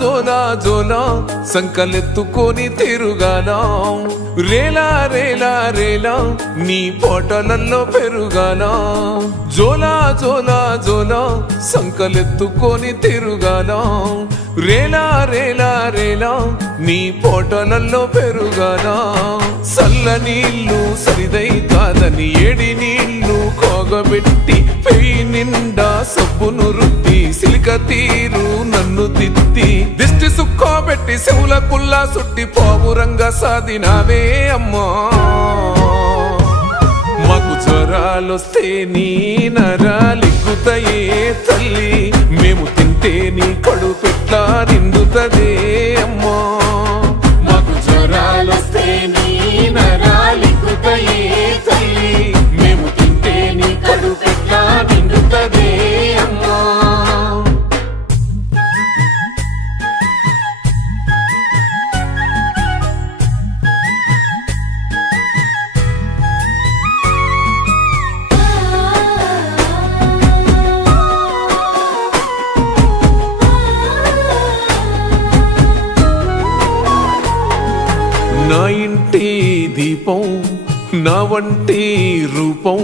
జోలా జోలా సంకలెత్తుకొని తిరుగాల రేలా రేలా రేలా నీ పోటలల్లో పెరుగాల జోలా జోలా జోలా సంకలెత్తుకొని తిరుగాల రేలా రేలా రేలా నీ పోటలల్లో పెరుగాల సల్ల నీళ్ళు సరిదై కాదని ఏడి నీళ్ళు కోగబెట్టి పెయి నిండా సబ్బును రుద్ది సిలిక తీరు నన్ను తిత్తి దిష్టి సుక్కోబెట్టి చెవుల కుల్లా సుట్టి పావురంగా సాదినావే అమ్మా మాకు జ్వరాలొస్తే నీ నరాలిక్కుతాయే తల్లి మేము తింటే నీ కడుపెట్లా నిండుతదే అమ్మా మాకు జ్వరాలొస్తే నీ నరాలిక్కుతాయే తల్లి మేము తింటే నీ కడుపెట్లా నిండుతదే అమ్మా నా ఇంటి దీపం నా వంటి రూపం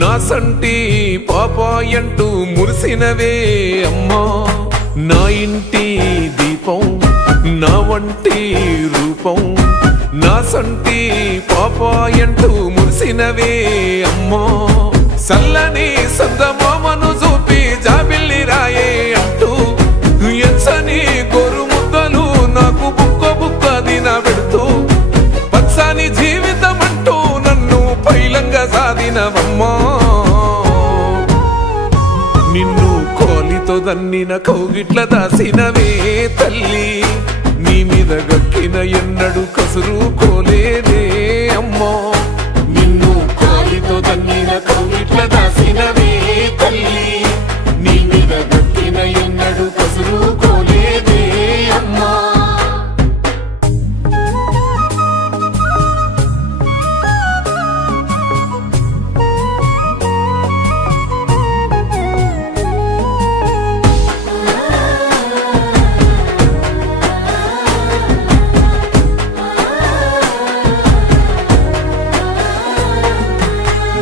నా సంటి పాపాయంటూ మురిసినవే అమ్మా నా ఇంటి దీపం నా వంటి రూపం నా సంటి పాపాయంటూ మురిసినవే అమ్మా సల్లని సందమామను చూపి జాబిల్లి రాయే అంటూ ఎచ్చని గొరు ముద్దలు నాకు బుక్క బుక్క దిన పెడుతూ పచ్చని జీవితం అంటూ నన్ను పైలంగా సాధినవమ్మా నిన్ను కోలితో దన్నిన కౌగిట్ల దాసినవే తల్లి నీ మీద గక్కిన ఎన్నడు కసురు కోలేదే అమ్మా నిన్ను కోలితో దన్నిన కౌగిట్ల దాసినవే తల్లి నీ మీద గక్కిన ఎన్నడు కసురు కోలేదే అమ్మా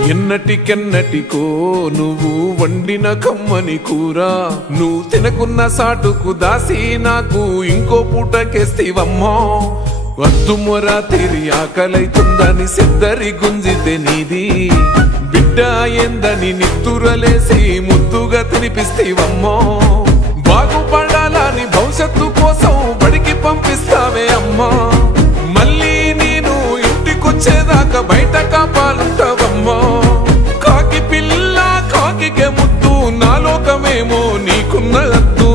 ఎన్నటికెన్నటికో నువ్వు వండిన కమ్మని కూర నువ్వు తినకున్న సాటుకు దాసి నాకు ఇంకో పూటకేస్తివమ్మా వద్దు మొర తీరి ఆకలైతుందని సిద్ధరి గుంజితే నీది బిడ్డ ఏందని నిత్తురలేసి ముద్దుగా తినిపిస్తేవమ్మా బాగుపడాలని భవిష్యత్తు కోసం బడికి పంపిస్తావే అమ్మా మళ్ళీ నేను ఇంటికొచ్చేదాకా బయట కాపాలుంటావమ్మా కాకి పిల్ల కాకికే ముద్దు నా లోకమేమో నీకున్నదద్దు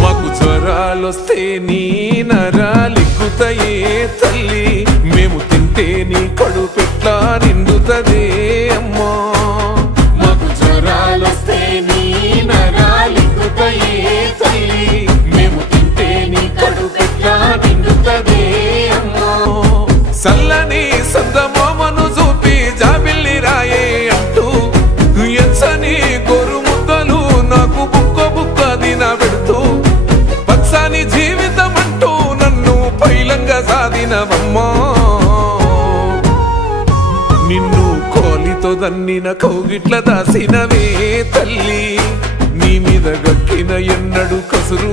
మాకు జ్వరాలొస్తే నీ నరాలిక్కుతాయే తల్లి మేము తింటే నీ కడుపెట్లా నిండుతదే అమ్మా మాకు జ్వరాలొస్తే నీ నరాలిక్కుతాయే తల్లి మేము తింటే నీ కడుపెట్లా నిండుతదే అమ్మా సల్లని సందమామను చూపి జాబిల్లి రాయే అంటూ ఎచ్చని గొరు ముద్దలు నాకు బుక్క బుక్క దిన పెడుతూ పచ్చని జీవితం అంటూ నన్ను పైలంగా సాధినవమ్మా నిన్ను కోలితో దన్నిన కౌగిట్ల దాసినవే తల్లి నీ మీద గక్కిన ఎన్నడు కసురు